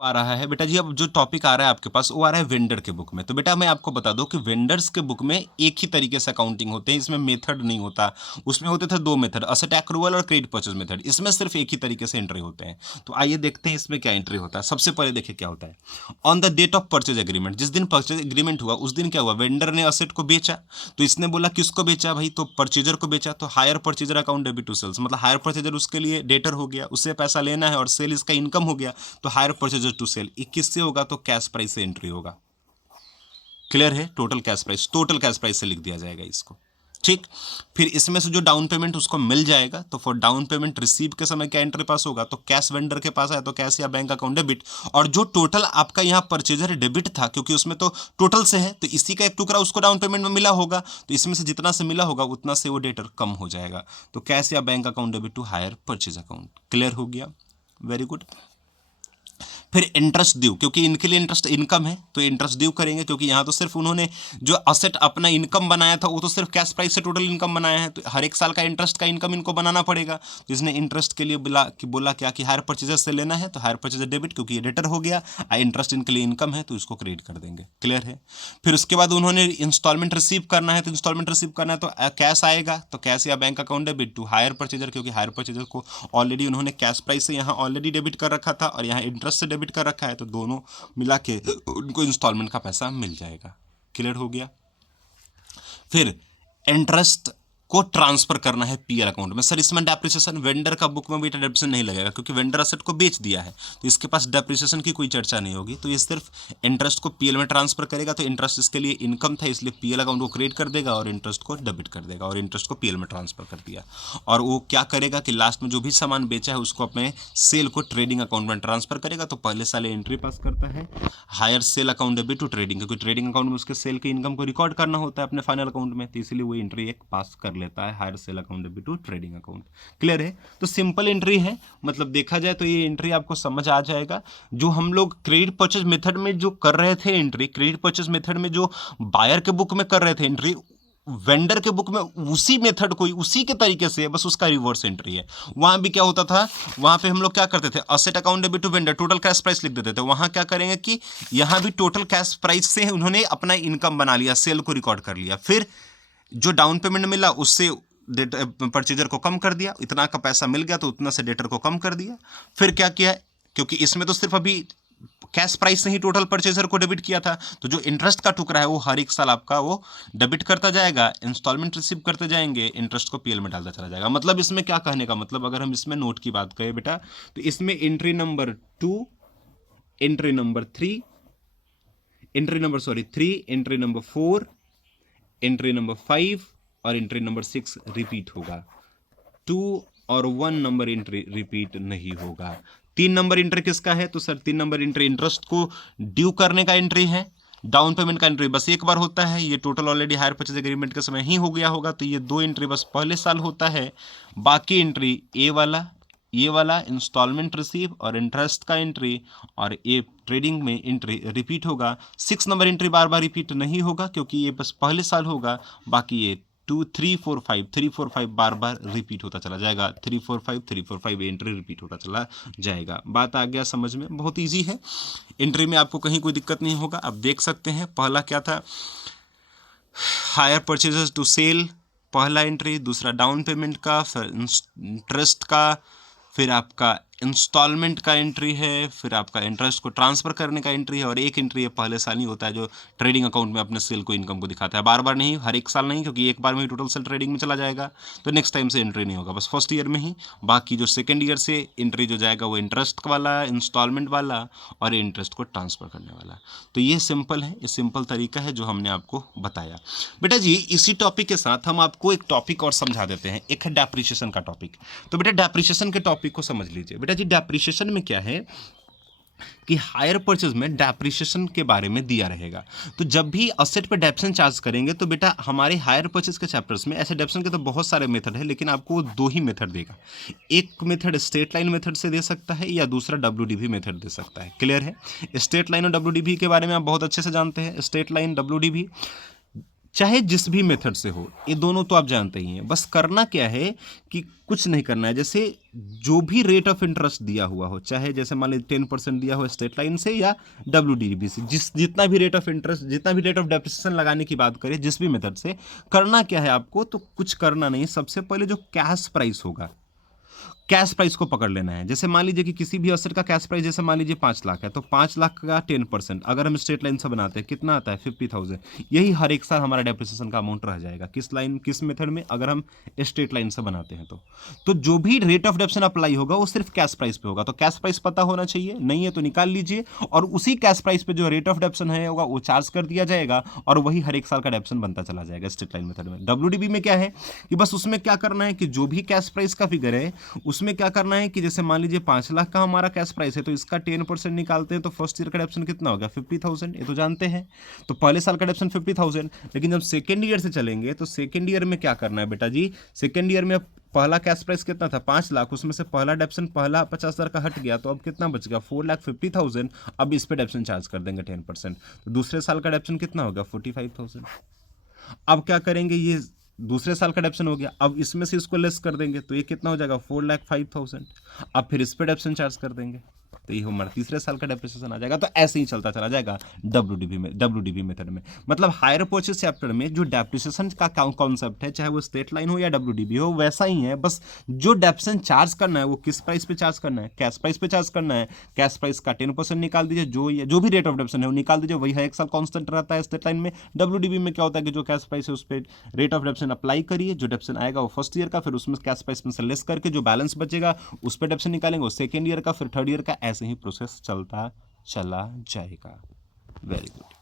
आ रहा है बेटा जी, अब जो टॉपिक आ रहा है आपके पास वो आ रहा है वेंडर के बुक में। तो बेटा मैं आपको बता दूं कि वेंडर्स के बुक में एक ही तरीके से अकाउंटिंग होते हैं, इसमें मेथड नहीं होता। उसमें होते थे दो मेथड, असेट एक्रूवल और क्रेडिट परचेज मेथड। इसमें सिर्फ एक ही तरीके से एंट्री होते हैं। तो आइए देखते हैं इसमें क्या एंट्री होता है। सबसे पहले देखिए क्या होता है। On the date of purchase agreement, जिस दिन परचेज एग्रीमेंट हुआ उस दिन क्या हुआ, वेंडर ने असेट को बेचा। तो इसने बोला किसको बेचा भाई, तो परचेजर को बेचा। तो hire purchaser account debit to sales, मतलब हायर परचेजर उसके लिए डेटर हो गया, उससे पैसा लेना है, और सेल इसका इनकम हो गया। तो हायर परचेजर टू सेल 21 से होगा, तो कैश प्राइस से एंट्री होगा। क्लियर है, टोटल कैश प्राइस से लिख दिया जाएगा इसको। ठीक, फिर इसमें से जो डाउन पेमेंट उसको मिल जाएगा, तो फॉर डाउन पेमेंट रिसीव के समय क्या एंट्री पास होगा, तो कैश वेंडर के पास आया तो कैश या बैंक अकाउंट डेबिट। और जो टोटल आपका यहाँ परचेजर डेबिट था, क्योंकि उसमें तो टोटल से है, तो इसी का एक टुकड़ा उसको डाउन पेमेंट में मिला होगा, तो इसमें से जितना से मिला होगा उतना से वो डेटर कम हो जाएगा। तो कैश या bank account debit to hire purchase account. Clear हो गया, वेरी गुड। फिर इंटरेस्ट ड्यू, क्योंकि इनके लिए इंटरेस्ट इनकम है, तो इंटरेस्ट ड्यू करेंगे, क्योंकि यहाँ तो सिर्फ उन्होंने जो असेट अपना इनकम बनाया था वो तो सिर्फ कैश प्राइस से टोटल इनकम बनाया है, तो हर एक साल का इंटरेस्ट का इनकम इनको बनाना पड़ेगा। तो इसने इंटरेस्ट के लिए बोला क्या कि हायर परचेजर से लेना है, तो हायर परचेजर डेबिट, क्योंकि ये डेटर हो गया, इंटरेस्ट इनके लिए इनकम है, तो इसको क्रेडिट कर देंगे। क्लियर है। फिर उसके बाद उन्होंने इंस्टॉलमेंट रिसीव करना है, तो इंस्टॉलमेंट रिसीव करना है तो कैश आएगा, तो कैश या bank account debit to hire purchaser, क्योंकि हायर परचेजर को ऑलरेडी उन्होंने कैश प्राइस से यहाँ ऑलरेडी डेबिट कर रखा था और यहाँ इंटरेस्ट से डेबिट कर रखा है, तो दोनों मिला के उनको इंस्टॉलमेंट का पैसा मिल जाएगा। क्लियर हो गया। फिर इंटरेस्ट को ट्रांसफर करना है पीएल अकाउंट में। सर इसमें डेप्रिसिएशन, वेंडर का बुक में भी डेप्रिसिएशन नहीं लगेगा, क्योंकि वेंडर असेट को बेच दिया है, तो इसके पास डेप्रिसिएशन की कोई चर्चा नहीं होगी। तो ये सिर्फ इंटरेस्ट को पीएल में ट्रांसफर करेगा, तो इंटरेस्ट इसके लिए इनकम था, इसलिए पीएल अकाउंट को क्रेडिट कर देगा और इंटरेस्ट को डेबिट कर देगा, और इंटरेस्ट को पीएल में ट्रांसफर कर दिया। और वो क्या करेगा कि लास्ट में जो भी सामान बेचा है उसको अपने सेल को ट्रेडिंग अकाउंट में ट्रांसफर करेगा। तो पहले साल एंट्री पास करता है hire sale account debit to trading, क्योंकि ट्रेडिंग अकाउंट में उसके सेल के इनकम को रिकॉर्ड करना होता है अपने फाइनल अकाउंट में, तो इसलिए वो एंट्री एक पास कर लेता है, hire sale account debit to trading account. Clear है। तो सिंपल एंट्री है, मतलब देखा जाए तो ये एंट्री आपको समझ आ जाएगा। जो हम लोग क्रेडिट परचेज मेथड में जो कर रहे थे एंट्री, क्रेडिट परचेज मेथड में जो बायर के बुक में कर रहे थे एंट्री, वेंडर के बुक में उसी मेथड को उसी के तरीके से, बस उसका रिवर्स एंट्री है। वहां भी क्या होता था, वहां पे हम लोग क्या करते थे, asset account debit to vendor total cash price लिख देते थे। वहां क्या करेंगे कि यहां भी टोटल कैश प्राइस से उन्होंने अपना इनकम बना लिया, सेल को रिकॉर्ड कर लिया, फिर जो डाउन पेमेंट मिला उससे परचेजर को कम कर दिया, इतना का पैसा मिल गया तो उतना से डेटर को कम कर दिया। फिर क्या किया, क्योंकि इसमें तो सिर्फ अभी कैश प्राइस से ही टोटल परचेजर को डेबिट किया था, तो जो इंटरेस्ट का टुकड़ा है वो हर एक साल आपका वो डेबिट करता जाएगा, इंस्टॉलमेंट रिसीव करते जाएंगे, इंटरेस्ट को पीएल में डालता चला जाएगा। मतलब इसमें क्या कहने का मतलब, अगर हम इसमें नोट की बात करें बेटा, तो इसमें entry number 2, entry number 3, entry number 3, entry number 4, entry number 5 और एंट्री नंबर 6 रिपीट होगा। 2 और 1 नंबर एंट्री रिपीट नहीं होगा। 3 नंबर एंट्री किसका है, तो सर 3 नंबर एंट्री इंटरेस्ट को ड्यू करने का एंट्री है, डाउन पेमेंट का एंट्री बस एक बार होता है, ये total already hire purchase agreement के समय ही हो गया होगा, तो ये 2 एंट्री बस पहले साल होता है। बाकी एंट्री ए वाला, ये वाला इंस्टॉलमेंट रिसीव और इंटरेस्ट का एंट्री और ये ट्रेडिंग में एंट्री रिपीट होगा। 6 नंबर एंट्री बार बार रिपीट नहीं होगा, क्योंकि ये बस पहले साल होगा। बाकी ये 2 3 4 5 3 4 5 बार बार रिपीट होता चला जाएगा, 3 4 5 3 4 5 एंट्री रिपीट होता चला जाएगा। बात आ गया समझ में, बहुत इजी है, एंट्री में आपको कहीं कोई दिक्कत नहीं होगा। अब देख सकते हैं पहला क्या था, हायर परचेजेस टू सेल पहला एंट्री, दूसरा डाउन पेमेंट का, फिर इंटरेस्ट का, फिर आपका इंस्टॉलमेंट का एंट्री है, फिर आपका इंटरेस्ट को ट्रांसफर करने का एंट्री है, और एक एंट्री है पहले साल ही होता है जो ट्रेडिंग अकाउंट में अपने सेल को इनकम को दिखाता है, बार बार नहीं, हर एक साल नहीं, क्योंकि एक बार में ही टोटल सेल ट्रेडिंग में चला जाएगा, तो नेक्स्ट टाइम से एंट्री नहीं होगा, बस फर्स्ट ईयर में ही। बाकी जो सेकेंड ईयर से एंट्री जो जाएगा वो इंटरेस्ट वाला, इंस्टॉलमेंट वाला और इंटरेस्ट को ट्रांसफर करने वाला। तो ये सिंपल है, ये सिंपल तरीका है जो हमने आपको बताया। बेटा जी इसी टॉपिक के साथ हम आपको एक टॉपिक और समझा देते हैं, एक है डेप्रिसिएशन का टॉपिक। तो बेटा डेप्रिसिएशन के टॉपिक को समझ लीजिए। बेटा जी डेप्रिसिएशन में क्या है कि हायर परचेज में डेप्रिसिएशन के बारे में दिया रहेगा। तो जब भी असेट पे डेप्रिसिएशन चार्ज करेंगे तो बेटा हमारे हायर परचेज के चैप्टर्स में ऐसे डेप्रिसिएशन के तो बहुत सारे मेथड है, लेकिन आपको वो 2 ही मेथड देगा। एक मेथड स्ट्रेट लाइन मेथड से दे सकता है या दूसरा WDV मेथड दे सकता है। क्लियर है। स्ट्रेट लाइन और WDV के बारे में आप बहुत अच्छे से जानते हैं। स्ट्रेट लाइन WDV चाहे जिस भी मेथड से हो, ये दोनों तो आप जानते ही हैं। बस करना क्या है कि कुछ नहीं करना है। जैसे जो भी रेट ऑफ इंटरेस्ट दिया हुआ हो, चाहे जैसे मान लीजिए 10% दिया हो स्ट्रेट लाइन से या WDB से, जितना भी रेट ऑफ इंटरेस्ट, जितना भी रेट ऑफ डेप्रिसिएशन लगाने की बात करें जिस भी मेथड से, करना क्या है आपको, तो कुछ करना नहीं। सबसे पहले जो कैश प्राइस होगा, कैश प्राइस को पकड़ लेना है। जैसे मान लीजिए कि किसी भी असेट का कैश प्राइस जैसे मान लीजिए 5 लाख है, तो 5 लाख का 10% अगर हम स्ट्रेट लाइन से बनाते हैं कितना आता है 50,000। यही हर एक साल हमारा डेप्रिसिएशन का अमाउंट रह जाएगा। किस लाइन, किस मेथड में, अगर हम स्ट्रेट लाइन से बनाते हैं तो जो भी रेट ऑफ डेप्रिसिएशन अप्लाई होगा वो सिर्फ कैश प्राइस पे होगा। तो कैश प्राइस पता होना चाहिए, नहीं है तो निकाल लीजिए, और उसी कैश प्राइस पे जो रेट ऑफ डेप्रिसिएशन है होगा वो चार्ज कर दिया जाएगा, और वही हर एक साल का डेप्रिसिएशन बनता चला जाएगा स्ट्रेट लाइन मेथड में। WDB में क्या है कि बस उसमें क्या करना है कि जो भी कैश प्राइस का फिगर है उसमें क्या करना है कि जैसे मान लीजिए 5 लाख का हमारा कैश प्राइस है, तो इसका 10% निकालते हैं, तो फर्स्ट ईयर का डेप्रिसिएशन कितना हो गया 50,000, ये तो जानते हैं। तो पहले साल का डेप्रिसिएशन 50,000। लेकिन जब सेकेंड ईयर से चलेंगे तो सेकेंड ईयर में क्या करना है बेटा जी, सेकेंड ईयर में पहला कैश प्राइस कितना था 5 लाख, उसमें से पहला डेप्रिसिएशन पहला 50,000 का हट गया, तो अब कितना बच गया 4,50,000। अब इस पे डेप्रिसिएशन चार्ज कर देंगे 10%, तो दूसरे साल का डेप्रिसिएशन कितना होगा 45,000। अब क्या करेंगे, ये दूसरे साल का डेप्रिसिएशन हो गया, अब इसमें से इसको लेस कर देंगे, तो ये कितना हो जाएगा 4,05,000। अब फिर इस पे डेप्रिसिएशन चार्ज कर देंगे, तो ये हमारा तीसरे साल का डेप्रिसिएशन आ जाएगा। तो ऐसे ही चलता चला जाएगा WDB मेथड में। मतलब हायर परचेज चैप्टर में जो डेप्रिसिएशन का कॉन्सेप्ट है, चाहे वो स्ट्रेट लाइन हो या WDB हो, वैसा ही है। बस जो डेप्रिसिएशन चार्ज करना है वो किस प्राइस पे चार्ज करना है, कैश प्राइस पे चार्ज करना है। कैश प्राइस का 10% निकाल दीजिए, जो भी रेट ऑफ डेप्रिसिएशन है वो निकाल दीजिए, वही हर एक साल कांस्टेंट रहता है स्ट्रेट लाइन में। WDB में क्या होता है कि जो कैश प्राइस है उस पर रेट ऑफ डेप्रिसिएशन अप्लाई करिए, जो डेप्रिसिएशन आएगा वो फर्स्ट ईयर का, फिर उसमें कैश प्राइस में से लेस करके जो बैलेंस बचेगा उस पर डेप्रिसिएशन निकालेंगे, वो सेकेंड ईयर का, फिर थर्ड ईयर का, ऐसे ही प्रोसेस चलता चला जाएगा। Very good.